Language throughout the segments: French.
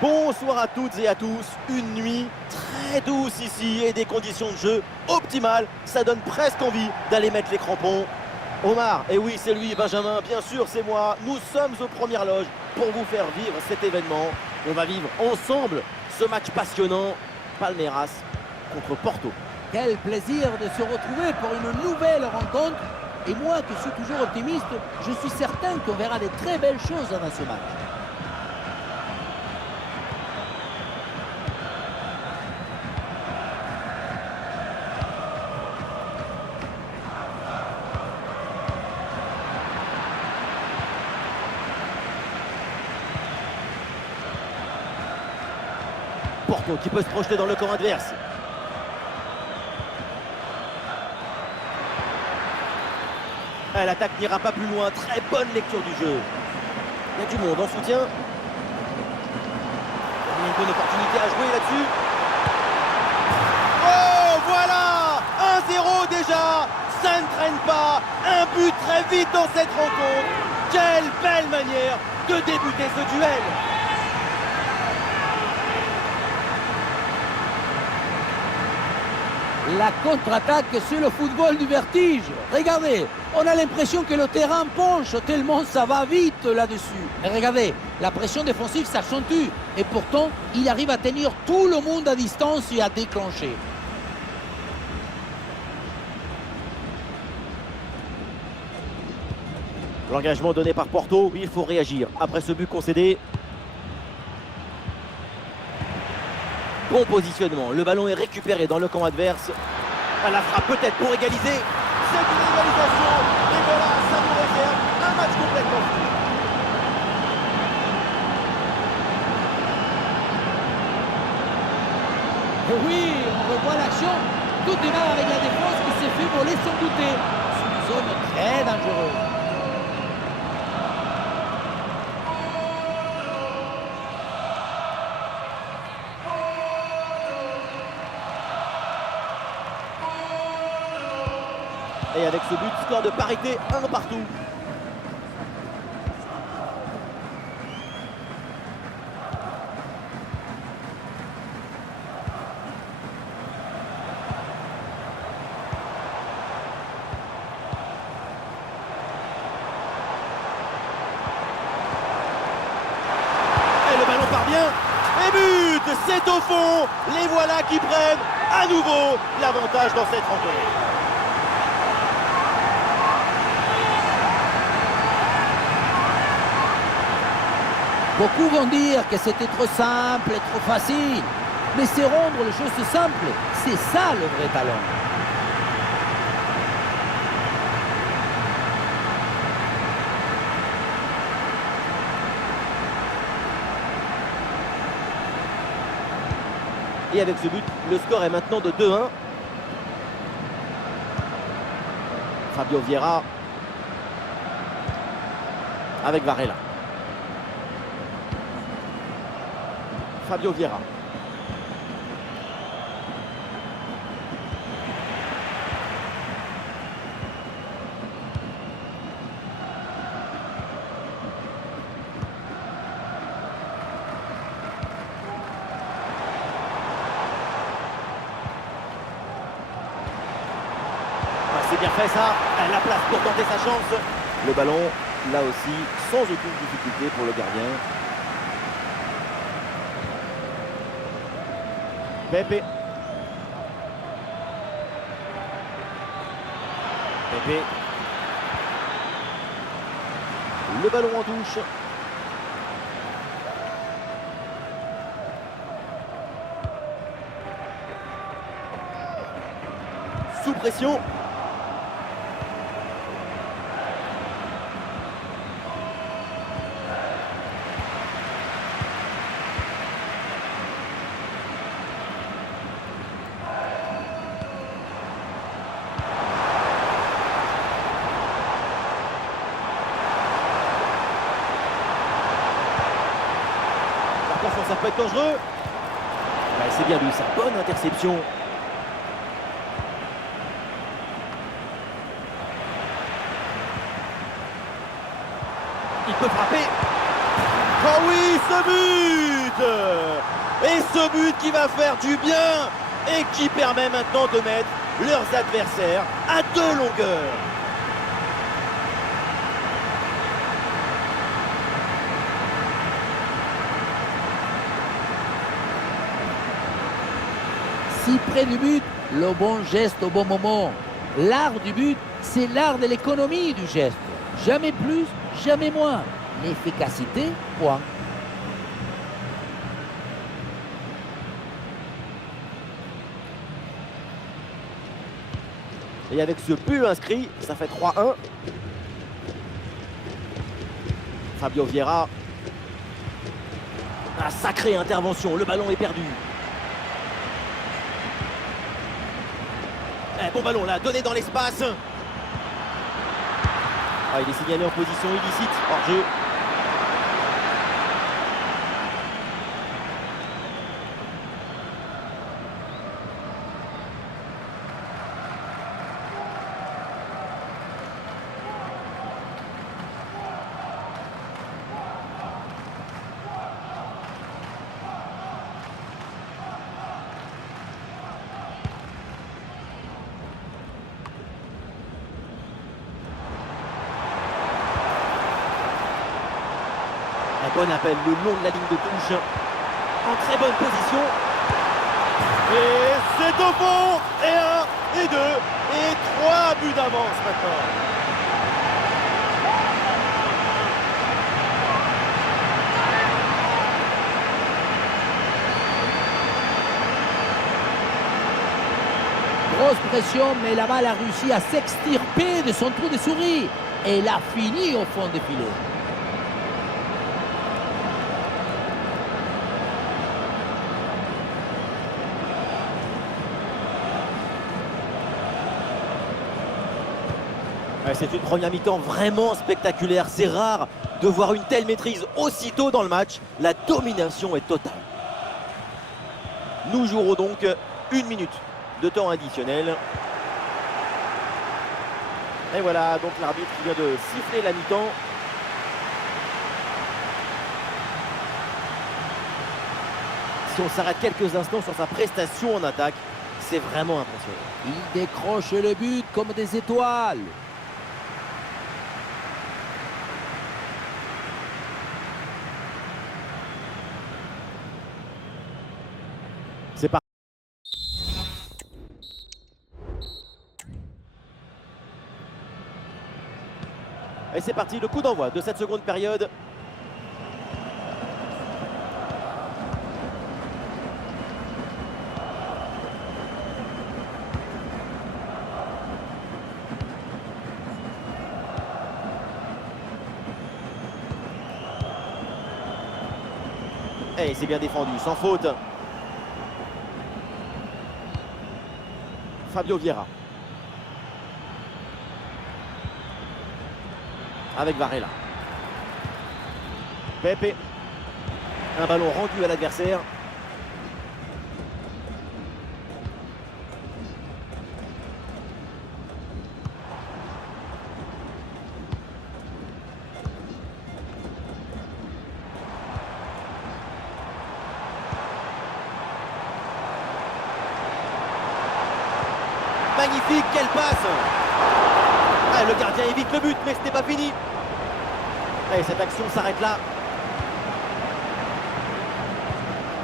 Bonsoir à toutes et à tous, une nuit très douce ici et des conditions de jeu optimales, ça donne presque envie d'aller mettre les crampons. Omar, et oui c'est lui, Benjamin, bien sûr c'est moi, nous sommes aux premières loges pour vous faire vivre cet événement. On va vivre ensemble ce match passionnant, Palmeiras contre Porto. Quel plaisir de se retrouver pour une nouvelle rencontre. Et moi qui suis toujours optimiste, je suis certain qu'on verra des très belles choses dans ce match. Porto qui peut se projeter dans le camp adverse. L'attaque n'ira pas plus loin, très bonne lecture du jeu. Il y a du monde en soutien. Il y a une bonne opportunité à jouer là-dessus. Oh voilà, 1-0 déjà. Ça ne traîne pas. Un but très vite dans cette rencontre. Quelle belle manière de débuter ce duel. La contre-attaque, c'est le football du vertige. Regardez, on a l'impression que le terrain penche tellement ça va vite là-dessus. Et regardez, la pression défensive s'accentue. Et pourtant, il arrive à tenir tout le monde à distance et à déclencher. L'engagement donné par Porto, il faut réagir. Après ce but concédé. Bon positionnement, le ballon est récupéré dans le camp adverse. Elle la frappe peut-être pour égaliser. C'est une égalisation. Et voilà, ça nous réserve un match complètement fou. Et oui, on revoit l'action. Tout démarre avec la défense qui s'est fait voler sans douter. C'est une zone très dangereuse. Et avec ce but, score de parité, 1 partout. Et le ballon parvient. Et but, c'est au fond. Les voilà qui prennent à nouveau l'avantage dans cette rencontre. Beaucoup vont dire que c'était trop simple et trop facile. Mais c'est rendre les choses simples. C'est ça le vrai talent. Et avec ce but, le score est maintenant de 2-1. Fabio Vieira avec Varela. Fabio Vieira. C'est bien fait ça. La place pour tenter sa chance. Le ballon, là aussi, sans aucune difficulté pour le gardien. Pepe. Pepe. Le ballon en touche. Sous pression. Attention, ça peut être dangereux. Ouais, c'est bien lui, sa bonne interception. Il peut frapper. Oh oui, ce but! Et ce but qui va faire du bien et qui permet maintenant de mettre leurs adversaires à 2 longueurs. Si près du but, le bon geste au bon moment. L'art du but, c'est l'art de l'économie du geste. Jamais plus, jamais moins. L'efficacité, point. Et avec ce but inscrit, ça fait 3-1. Fabio Vieira. Ah, sacrée intervention, le ballon est perdu. Bon ballon là, donné dans l'espace. Ah, il est signalé en position illicite, hors jeu. Un bon appel le long de la ligne de touche. En très bonne position. Et c'est au fond. Et 1, et 2, et 3 buts d'avance maintenant. Grosse pression, mais la balle a réussi à s'extirper de son trou de souris. Et elle a fini au fond des filets. C'est une première mi-temps vraiment spectaculaire. C'est rare de voir une telle maîtrise aussitôt dans le match. La domination est totale. Nous jouerons donc 1 minute de temps additionnel. Et voilà, donc l'arbitre vient de siffler la mi-temps. Si on s'arrête quelques instants sur sa prestation en attaque, c'est vraiment impressionnant. Il décroche le but comme des étoiles. C'est parti. Et c'est parti, le coup d'envoi de cette seconde période. Et c'est bien défendu, sans faute. Fabio Vieira. Avec Varela. Pepe. Un ballon rendu à l'adversaire. Magnifique, quelle passe! Ah, le gardien évite le but, mais ce n'est pas fini. Et cette action s'arrête là.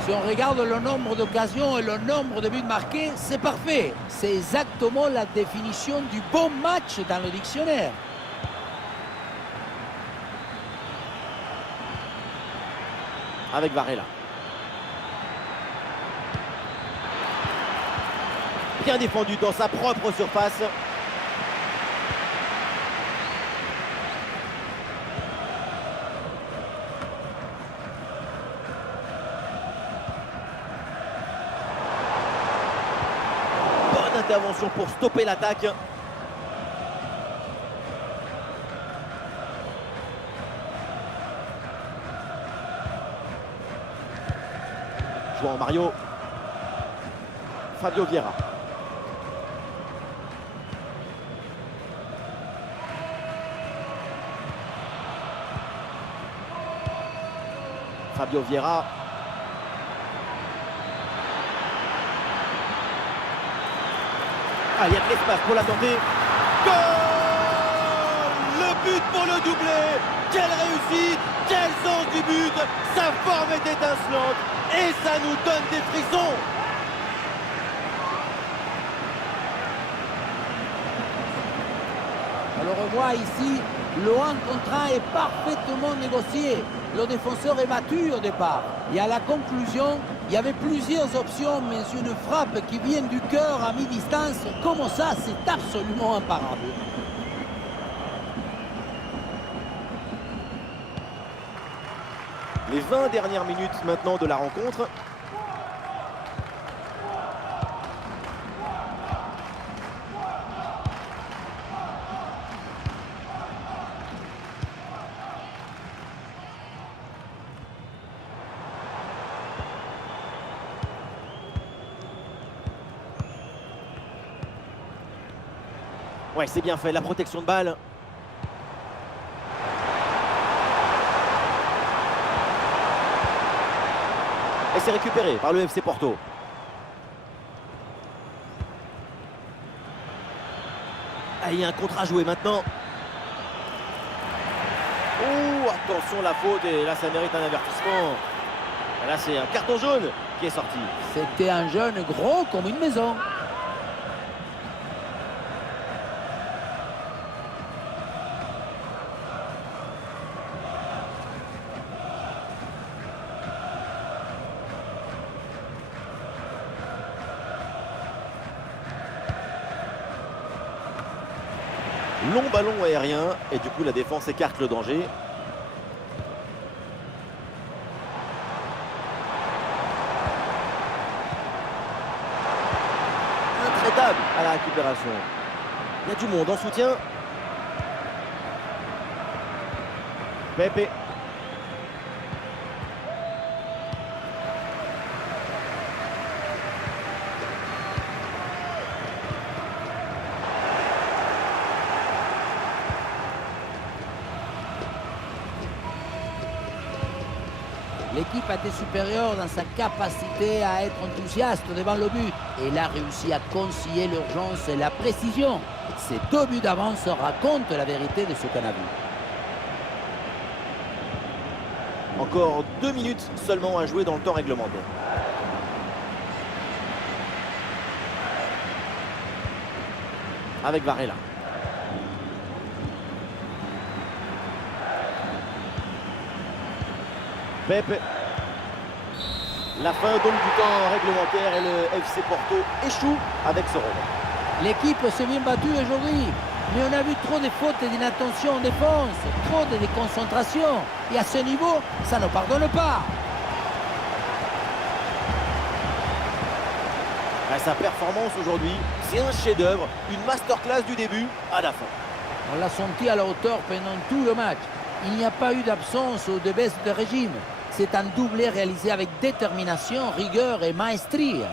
Si on regarde le nombre d'occasions et le nombre de buts marqués, c'est parfait. C'est exactement la définition du bon match dans le dictionnaire. Avec Varela. Bien défendu dans sa propre surface. Bonne intervention pour stopper l'attaque. João Mario. Fabio Vieira. Fabio Vieira. Ah, il y a de l'espace pour la tenter. Goal! Le but pour le doublé. Quelle réussite, quel sens du but. Sa forme est étincelante et ça nous donne des frissons. Alors on voit ici, le 1 contre 1 est parfaitement négocié. Le défenseur est battu au départ. Et à la conclusion, il y avait plusieurs options, mais une frappe qui vient du cœur à mi-distance, comme ça, c'est absolument imparable. Les 20 dernières minutes maintenant de la rencontre. Ouais, c'est bien fait, la protection de balle. Et c'est récupéré par le FC Porto. Ah, il y a un contre à jouer maintenant. Oh, attention la faute, et là ça mérite un avertissement. Et là c'est un carton jaune qui est sorti. C'était un jeune gros comme une maison. Long ballon aérien et du coup la défense écarte le danger. Intraitable à la récupération. Il y a du monde en soutien. Pepe. L'équipe a été supérieure dans sa capacité à être enthousiaste devant le but. Et elle a réussi à concilier l'urgence et la précision. Ces 2 buts d'avance racontent la vérité de ce qu'on a vu. Encore 2 minutes seulement à jouer dans le temps réglementaire. Avec Varela. Pepe. La fin donc du temps réglementaire et le FC Porto échoue avec ce rôle. L'équipe s'est bien battue aujourd'hui, mais on a vu trop de fautes et d'inattention en défense, trop de déconcentration. Et à ce niveau, ça ne pardonne pas. Sa performance aujourd'hui, c'est un chef-d'œuvre, une masterclass du début à la fin. On l'a senti à la hauteur pendant tout le match. Il n'y a pas eu d'absence ou de baisse de régime. C'est un doublé réalisé avec détermination, rigueur et maestria.